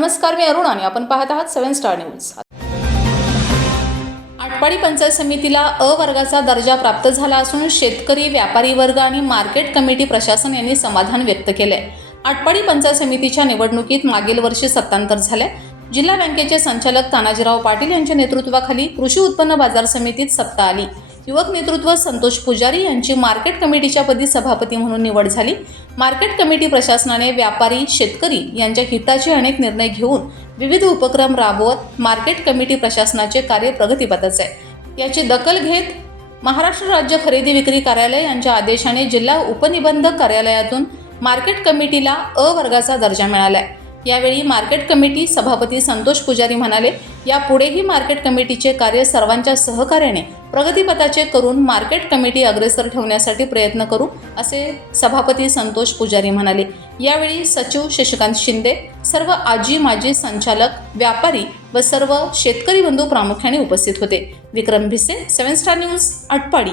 नमस्कार मी अरुण आणि आपण पाहत आहात seven star news. Atpadi panchayat समितीला अ वर्गाचा दर्जा प्राप्त झाला असून शेतकरी व्यापारी वर्ग आणि मार्केट कमिटी प्रशासन यांनी समाधान व्यक्त केले आटपाडी पंचायत समितीच्या निवडणुकीत मागील वर्षी सत्तांतर झाले. जिल्हा बँकेचे संचालक तानाजीराव पाटील यांच्या नेतृत्वाखाली कृषी उत्पन्न बाजार समितीत सत्ता आली. युवक नेतृत्व संतोष पुजारी यांची मार्केट कमिटीच्या पदी सभापती म्हणून निवड झाली. मार्केट कमिटी प्रशासनाने व्यापारी शेतकरी यांच्या हिताचे अनेक निर्णय घेऊन विविध उपक्रम राबवत मार्केट कमिटी प्रशासनाचे कार्य प्रगतीपथाचे आहे. याची दखल घेत महाराष्ट्र राज्य खरेदी विक्री कार्यालय यांच्या आदेशाने जिल्हा उपनिबंधक कार्यालयातून मार्केट कमिटीला अ वर्गाचा दर्जा मिळाला आहे यावेळी मार्केट कमिटी सभापती संतोष पुजारी म्हणाले यापुढेही मार्केट कमिटीचे कार्य सर्वांच्या सहकार्याने प्रगतीपथाचे करून मार्केट कमिटी अग्रेसर ठेवण्यासाठी प्रयत्न करू असे सभापती संतोष पुजारी म्हणाले. यावेळी सचिव शशिकांत शिंदे सर्व आजी माजी संचालक व्यापारी व सर्व शेतकरी बंधू प्रामुख्याने उपस्थित होते. Vikram Bhise seven star news Atpadi.